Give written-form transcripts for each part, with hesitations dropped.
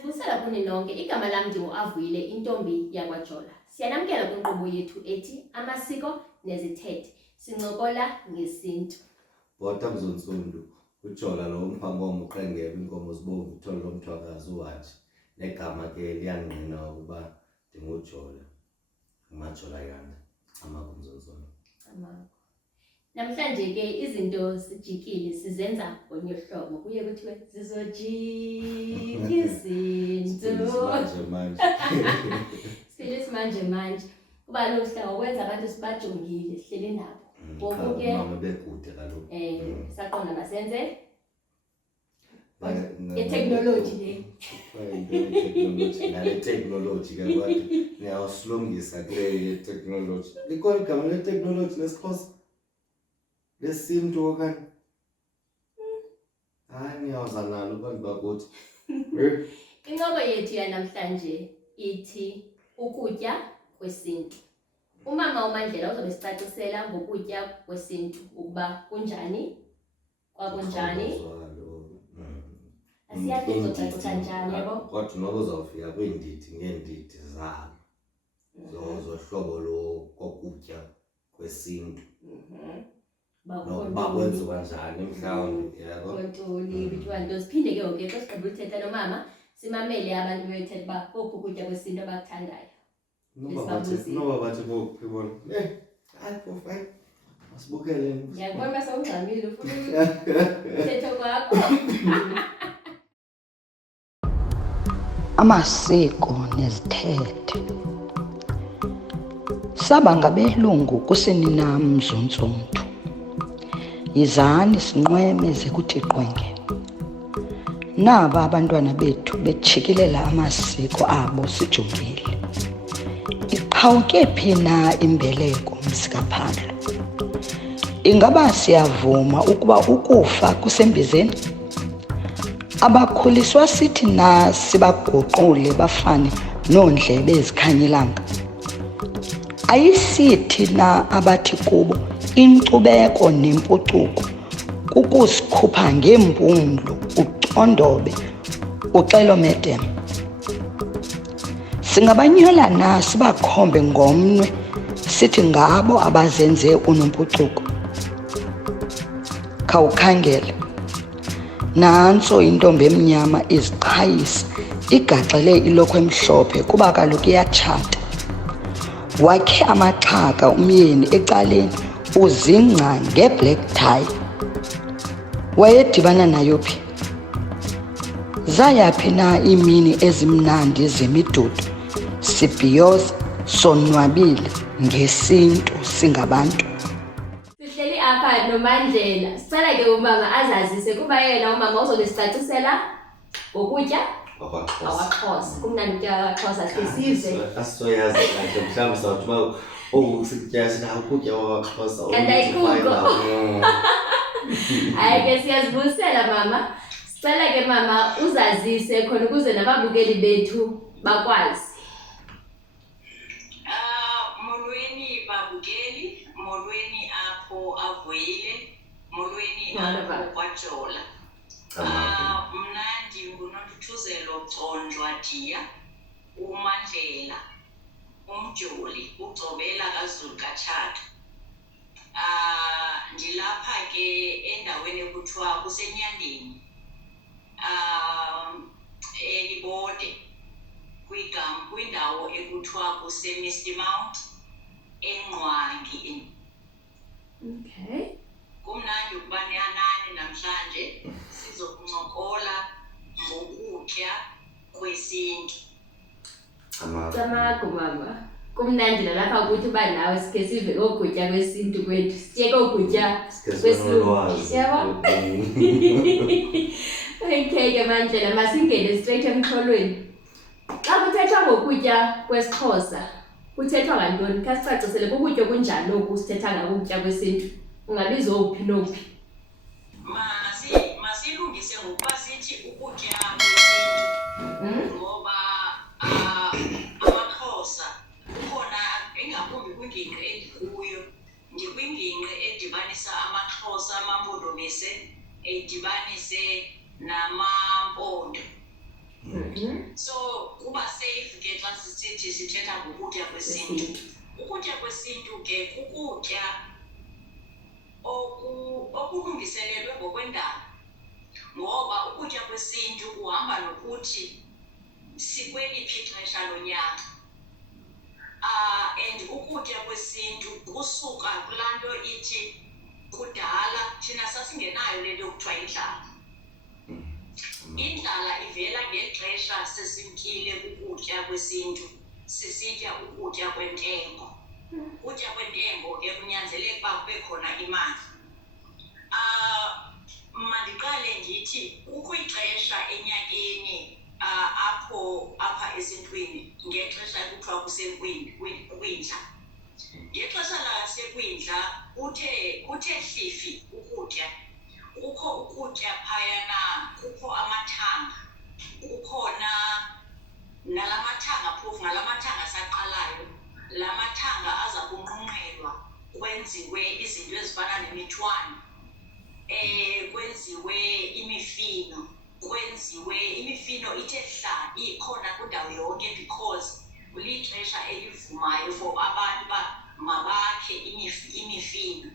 Siyasibusela kuni nonke. Igama lami ndingu-Avuyile, intombi yakwaJola. Siyanamkela kwinkqubo yethu ethi amasiko nezithethe. Sincokola ngesintu. Bota Mzonsundu, uJola lo umphamo uqengebe inkomo zibomvu uthole lo mthwakazi uwathi. Negama ke liyangqina ukuba ndinguJola. Umajola yami. Amako Mzonsundu. Amako. Namhlanje ke izinto sijikile sizenza ngolunye uhlobo. Kuye kuthiwe zizojika izinto. Manje. Siphile manje. Kuba lo mhla okwenza abantu sibajongile sihlele nabo. Ngoku ke mama bekude kaloku. Saqonda masenze technology le. Nale technology ke kwathi niyawusilungisa kule technology. Likhona igama le technology lesixhosa. Lesintu okanye. Hayi niyawuza nalo abantu bakuthi. Inqobo yethu yanamhlanje ithi ukutya kwesintu. Umama uMandlela uzobe sicacisela ngokutya kwesintu ukuba kunjani, kwakunjani. Asiyazi uzocacisa njani yabo. Kodwa noba uzawufika kwiindidi ngeendidi zalo. Zohlobo lo kokutya kwesintu. Bakwenziwa kanjani mhlawumbe yabo. Kontoli kuthiwa nto siphinde ke ngoku xa sigqiba uthetha nomama simamele abantu bethetha uba koku ukutya kwesintu abakuthandayo. Noba bathi kokuphi bona. Hayi pofay. Masibukele. Ngiyabona masawungxamile ufuna uthetha kwakho. Amasiko nezithethe. Saba ngabelungu kusenina Mzonsundu. Yizani sinqweme zekuthi qwenge. Naba abantwana bethu bechikilela amasiko abo sijongile. Iqhawuke phi na imbeleko msikaPhandlo? Ingaba siyavuma ukuba ukufa kusembizeni? Abakhuliswa sithi na sibaguqule bafane noondlebe ezikhanyilanga? Ayisithi na abathi kubo inkcubeko nempucuko kukusikhupha ngembumlo ucondobe uxelomedem? Singabanyola na sibakhombe ngomnwe sithi ngabo abazenze unompucuko? Khawukhangele. Nantso intombi emnyama iziqhayisa igaxele ilokhwe emhlophe kuba kaloku iyatshata. Wakhe amaxhaka umyeni ecaleni uzingca ngeblack tie. Wayedibana nayo phi? Zayaphi na imini ezimnandi zemidudu sibhiyoza sonwabile ngesintu singabantu? Sihleli apha noMandlela. Sicela ke umama azazise kuba yena umama uzobe sicacisela ngokutya akwaXhosa. Kumnandi ukutya akwaXhosa size. Asisoyazi kahle mhlawumbe sawuthi ba okusitya sina ukutya akwaXhosa. Hayi ke siyazibusela mama. Sicela ke mama uzazise khona ukuze nababukeli bethu bakwazi. Molweni babukeli, molweni apho Avuyile, molweni apho kwaJola. Mna ndinguNontuthuzelo Conjwa Diya, uMandlela, umJoli, uGcobela kaZulu kaTshatha. Ndilapha ke endaweni ekuthiwa kuseNyandeni. Elibode kwindawo ekuthiwa kuseMisty Mount eNqwangi. Okay. Kumnandi ukuba niyanani namhlanje sizokuncokola ngokutya kwesintu. Amako mama. Kumnandi lapha ukuthi uba nawe sikhe sive ukutya kwesintu kwethu. Sitye ukutya kwesilungu. Yabo? Okay ke Mandlela masingene straight emxholweni. Xa kuthethwa ngokutya kwesiXhosa, kuthethwa ngantoni? Khasicacisele ukutya kunjani oku sithetha ngokutya kwesintu. Ungabiza ophi nophi? Masilungise ngokuba sithi ukutya kwesintu. Ngoba amaXhosa kukhona engakumbi kwingingqi endikuyo. Ndikwingingqi edibanisa amaXhosa amampondomise edibanise namampondo. So kuba safe ke xa sisithi sithetha ngokutya kwesintu. Ukutya kwesintu ke kukutya okulungiselelwe ngokwendalo, ngoba ukutya kwesintu kuhamba nokuthi sikweliphi ixesha lonyaka. And ukutya kwesintu kusuka kulaa nto ithi kudala thina sasingenayo le nto kuthiwa yindlala. Indlala ivela ngexesha sesimtyile ukutya kwesintu, sisitya ukutya kwentengo. Ukutya kwentengo ke kunyanzeleka uba kube khona imali. Mandiqale ndithi kukho ixesha enyakeni apha esintwini ngexesha kuthiwa kusekwindla. Ngexesha lasekwindla kuthe hlifi ukutya. Kukho ukutya phayana, kukho amathanga, kukhona nala mathanga phofu, ngala mathanga asaqalayo, la mathanga aza kunqunqelwa kwenziwe izinto ezifana nemithwane, kwenziwe imifino, imifino ithe hla ikhona kwindawo yonke because kulixesha elivumayo for abantu uba mabakhe imifino.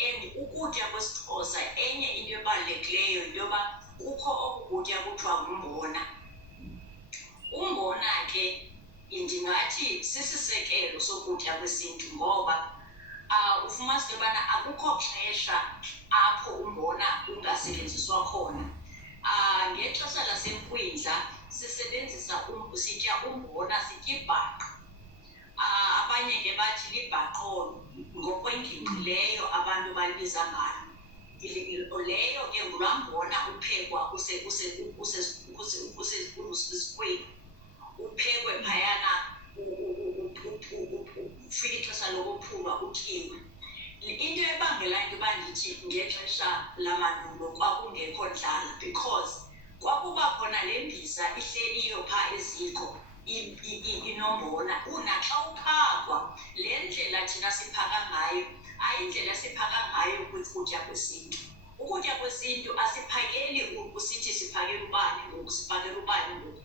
And ukutya kwesiXhosa enye into ebalulekileyo yinto yoba kukho oku kutya kuthiwa ngumbona. Umbona ke ndingathi sisisekelo sokutya kwesintu ngoba ufumanise into yobana akukho xesha apho umbona ungasetyenziswa khona. Ngexesha lasekwindla sitya umbona, sitya ibhaqa. Abanye ke bathi libhaqolo ngokwengingqi leyo abantu balibiza ngayo. Leyo ke ngulaa mbona uphekwa usesikweni, uphekwe phayana, ufike ixesha lokuphulwa utyiwe. Into ebangela into yoba ndithi ngexesha lamandulo kwakungekho ndlala because kwakuba khona le mbiza ihleliyo phaa eziko inombona. Naxa uphakwa le ndlela thina siphaka ngayo ayindlela siphaka ngayo kukutya kwesintu. Ukutya kwesintu asiphakeli usithi siphakela ubani ngoku, siphakela ubani ngoku.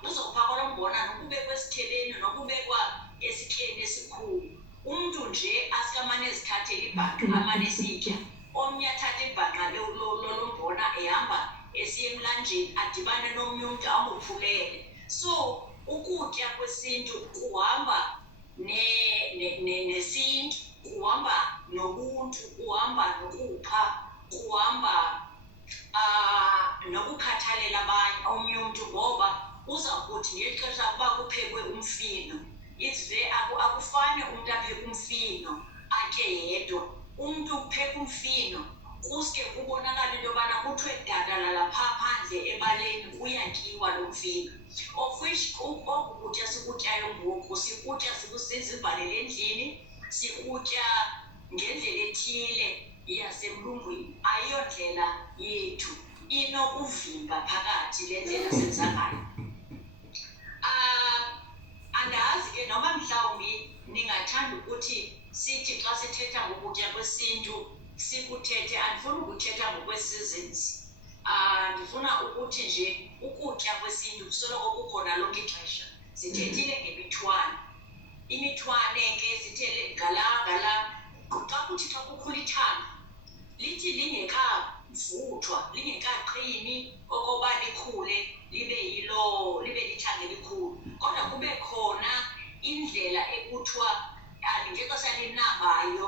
Kuzophakwa lo mbona nokubekwa esitheleni, nokubekwa esityeni esikhulu. Umntu nje asikamane ezithathela ibhaqa amane esitya, omnye athathe ibhaqa lombona ehamba esiya emlanjeni adibane nomnye umntu amophulele. So ukutya kwesintu kuhamba nesintu, kuhamba nobuntu, kuhamba nokupha, kuhamba nokukhathalela abanye omnye umntu, ngoba uzawukuthi ngexesha kuba kuphekwe umfino, akufane umntu apheke umfino atye yedwa. Umntu upheka umfino kuske kubonakala into yobana kuthiwe dadalala phaa phandle ebaleni kuyatyiwa lo mfino. Of which oku kutya sikutyayo ngoku sikutya sizivalele endlini, sikutya ngendlela ethile yasemlungwini. Ayiyondlela yethu, inokuvimba phakathi le ndlela senza ngayo. Andazi ke noba mhlawumbi ningathanda ukuthi sithi xa sithetha ngokutya kwesintu sikuthethe, andifuna ukuthetha ngokwe-seasons. Ndifuna ukuthi nje ukutya kwesintu kusoloko kukhona lonke ixesha. Sithethile ngemithwane. Imithwane ke sithe ngala xa kuthi xa kukhula ithanga lithi lingekavuthwa, lingekaqini okoba likhule libe lithanga elikhulu, kodwa kube khona indlela ekuthiwa ngexesha linambayo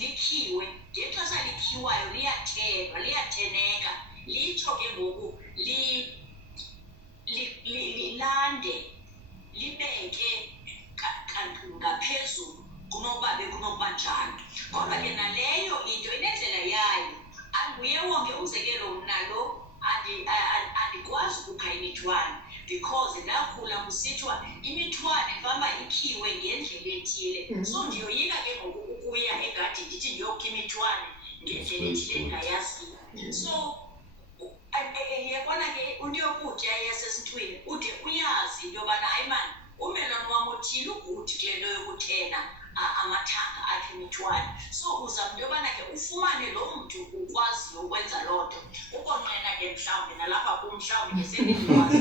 likhiwe. Ngexesha likhiwayo liyatheneka, litsho ke ngoku lilande, libeke ngaphezulu kunokuba bekunokuba njalo. Kodwa ke naleyo into inendlela yayo. Anguye wonke umzekelo mna lo andikwazi ukukha imithwane because ndakhula kusithiwa imithwane famba ikhiwe ngendlela ethile. So ndiyoyika ke ngoku ukuya egadini ndithi ndiyokha imithwane ngendlela ethile endingayaziyo. So yabona ke into yokutya yasesintwini ude uyazi into yobana hayi mani, umelwane wam othile uguthi kule nto yokuthena amathanga akhe imithwane. So uzama into yobana ke ufumane lo mntu ukwaziyo ukwenza loo nto. Ukonqena ke mhlawumbi lapha kum mhlawumbi ngesenendikwazi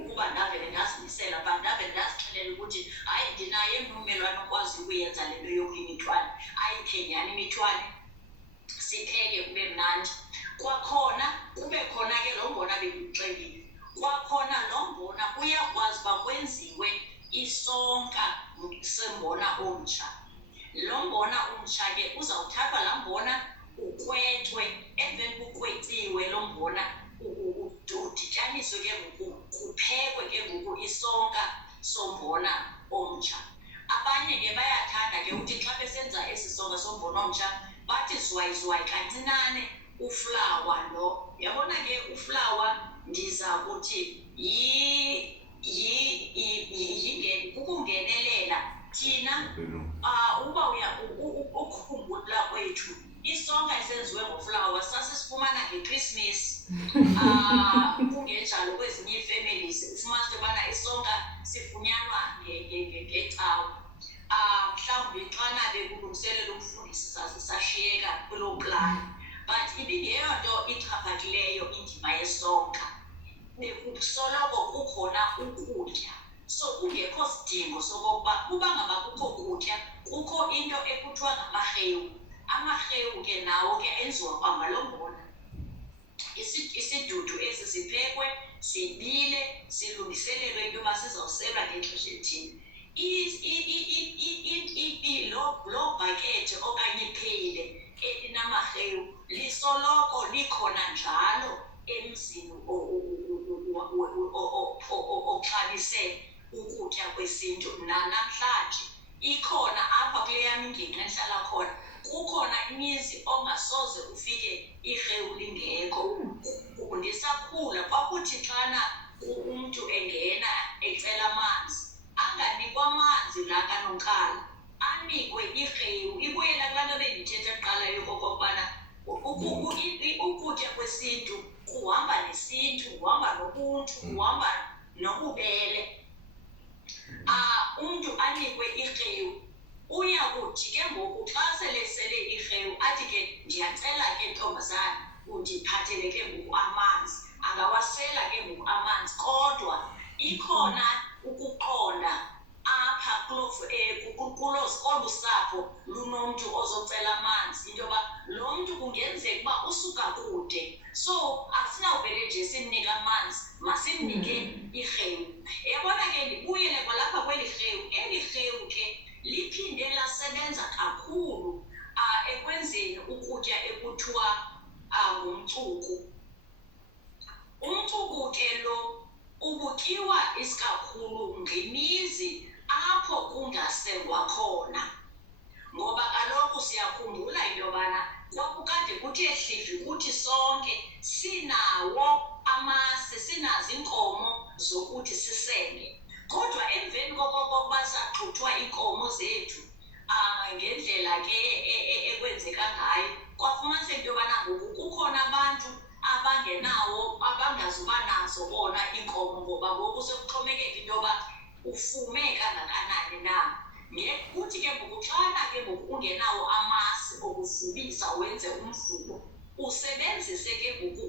ukuba ndavele ndazimisela but ndavele ndazixelela ukuthi hayi ndinaye ummelwane okwazi ukuyenza le nto yokulima imithwalo ayikhe nyhani imithwalo sipheke kube mnandi kwakhona kube khona ke lo mbona bekuxelile kwakhona lo mbona kuyakwazi uba kwenziwe isonka sembona omtsha lo mbona omtsha ke uzawuthathwa laa mbona ukwetwe emveni kukwetiwe lo mbona udityaniswe ke ngoku kuphekwe ke ngoku isonka sombona omtsha abanye ke bayathanda ke ukuthi xa besenza esi sonka sombona omtsha bathi zwayi kancinane uflawa lo yabona ke uflawa ndiza kuthi kukungenelela thina uba ukhumbula kwethu isonka esenziwe ngoflawa sasisifumana ngeChristmas kungenjalo kwezinye ii-families ufumanise into yobana isonka sifunyanwa ngecawe mhlawumbi xana bekulungiselela umfundisi sasashiyeka kuloo plani but ibingeyo nto ixhaphakileyo indima yesonka bekusoloko kukhona ukutya so kungekho sidingo sokokuba kuba ngaba kukho kutya kukho into ekuthiwa ngamarhewu amarhewu ke nawo ke enziwa kwangalo mbona isidudu esi siphekwe sibile silungiselelwe into yoba sizawuselwa ngexesha elithile loo bhakethi okanye ipheyile elinamarhewu lisoloko likhona njalo emzini oxabise ukutya kwesintu nanamhlanje ikhona apha kule yam ingingqi endihlala khona kukhona imizi ongasoze ufike irhewu lingekho ndisakhula kwakuthi xana umntu engena ecela amanzi anganikwa amanzi la kanonkala anikwe irhewu ibuyela kulaa nto bendithetha kuqala yokokubana ukutya kwesintu kuhamba nesintu kuhamba nobuntu kuhamba nobubele umntu anikwe irhewu uya kuthi ke ngoku xa sele irhewu athi ke ndiyacela ke ntombazana undiphathele ke ngoku amanzi angawasela ke ngoku amanzi kodwa ikhona ukuqonda apha kolu sapho lunomntu ozocela amanzi into yoba lo mntu kungenzeka uba usuka kude so asinawuvele nje simnike amanzi masimnike irhewu yabona ke ndibuyele kwalapha kweli rhewu eli rhewu ke liphinde lasebenza kakhulu ekwenzeni ukutya ekuthiwa ngumcuku umcuku ke lo ubutyiwa isikakhulu ngemizi apho kungasengwa khona ngoba kaloku siyakhumbula into yobana kwakukade kuthe hlifi kuthi sonke sinawo amasi sinazo iinkomo zokuthi sisenge kodwa emveni kokokuba saxuthwa iinkomo zethu ngendlela ke ekwenzeka ngayo kwafumaniseka into yobana ngoku kukhona abantu abangenawo abangazuba nazo bona iinkomo ngoba ngoku sekuxhomekeka into yoba ufume kangakanani na kuthi ke ngoku xana ke ngoku ungenawo amasi okufubisa wenze umvubo usebenzise ke ngoku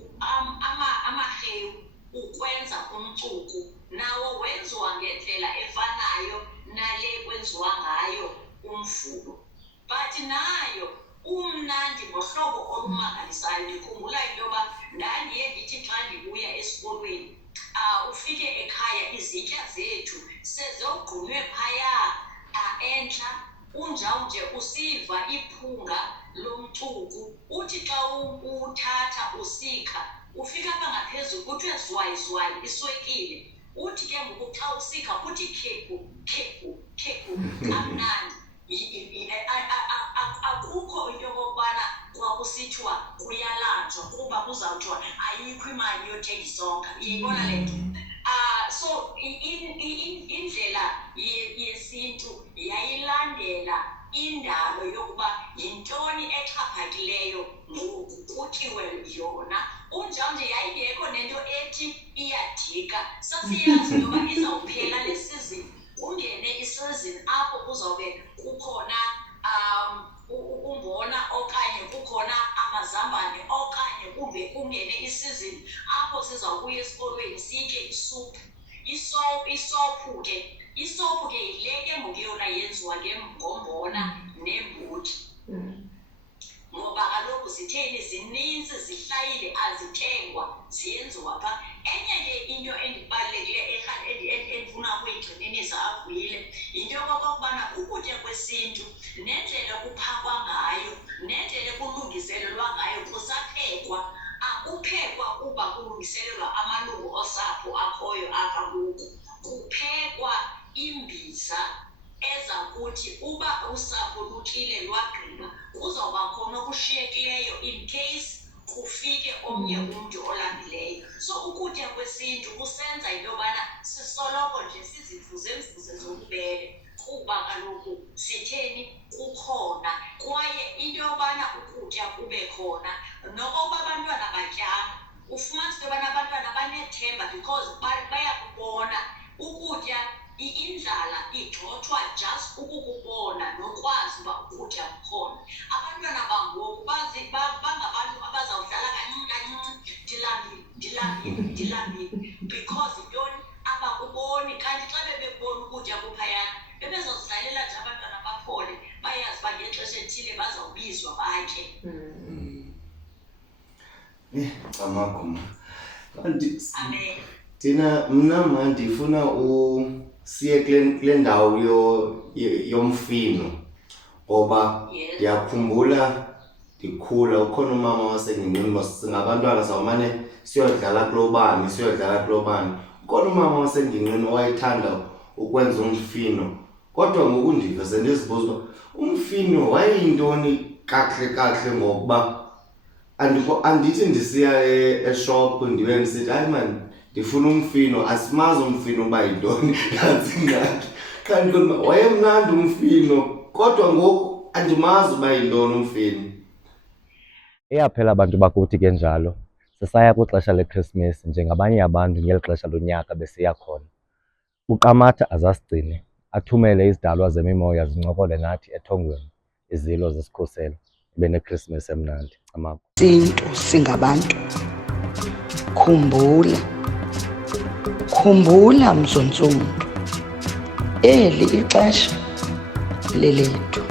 amarhewu ukwenza umcuku nawo wenziwa ngendlela efanayo nale kwenziwa ngayo umvubo but nayo umnandi ngohlobo olumangalisayo ndikhumbula into yoba ndandiye ndithi xa ndibuya esikolweni ufike ekhaya izitya zethu sezogqunywe phaya entla unjawunje usiva iphunga lomcuku uthi xa uthatha usikha ufika apha ngaphezulu kuthiwe zwayizwayi iswekile uthi ke ngoku xa usikha kuthi khephu kamnandi akukho into yokokubana kwakusithiwa kuyalanjwa kuba kuzawuthiwa ayikho imali yothenga isonka iyayibona le nto so indlela yesintu yayilandela indalo yokuba yintoni exhaphakileyo ngoku kutyiwe yona unjawunje yayingekho nento ethi iyadika sasiyazi yoba izawuphela le sizini kungene isizini apho kuzawube kukhona umbona okanye kukhona amazambane okanye kungene isizini ecansini apho sizawubuya esikolweni sitye isuphu. Isophu ke yile ke ngoku yona yenziwa ngombona neembotyi. Ngoba kaloku zitheni zininzi zihlayile azithengwa ziyenziwa phaa. Enye ke into endibalulekileyo endifuna ukuyigxininisa avuyile yinto yokokubana ukutya kwesintu nendlela kuphakwa ngayo nendlela kulungiselelwa ngayo kusaphekwa. Akuphekwa kuba kulungiselelwa amalungu osapho akhoyo apha kuku. Kuphekwa imbiza eza kuthi uba usapho lutyile lwagqiba kuzawuba khona okushiyekileyo in case kufike omnye umntu olambileyo. So ukutya kwesintu kusenza into yobana sisoloko nje sizivuze zobubele kuba kaloku sitheni kukhona. Kwaye into yobana ukutya kube khona nokokuba abantwana batyanga ufumanisa into yobana abantwana banethemba because bayakubona ukutya. Indlala igxothwa just ukukubona nokwazi uba ukutya kukhona. Abantwana bangoku bangabantu abazawudlala kancinci ndilambile because yintoni abakuboni. Kanti xa bebebona ukutya kuphayana bebezozidlalela nje abantwana baphole bayazi uba ngexesha elithile bazawubizwa batye. Camakho kanti Amen. mna ndifuna siye kule ndawo yomfino ngoba ndiyakhumbula ndikhula ukhona umama wasengingqini singabantwana sawumane siyodlala kulobani. Ukhona umama wasengingqini owayethanda ukwenza umfino kodwa ngoku ndive sendizibuza uba umfino wayeyintoni kakuhle ngokuba andithi ndisiya eshop ndibe ndisithi hayi man ndifuna umfino asimazi umfino uba yintoni nantsi ingxaki. Kanti wayemnandi umfino kodwa ngoku andimazi uba yintoni umfino. Iyaphela abantu bakuthi ke njalo sisaya kwixesha leChristmas njengabanye abantu ngeli xesha lonyaka besiya khona. UQamatha azasigcine athumele izidalwa zemimoya zincokole nathi ethongweni izilo zesikhuselo. Ibe neChristmas emnandi. Camakho. Sintu singabantu. Khumbula mzontsundu, eli ixesha lelethu.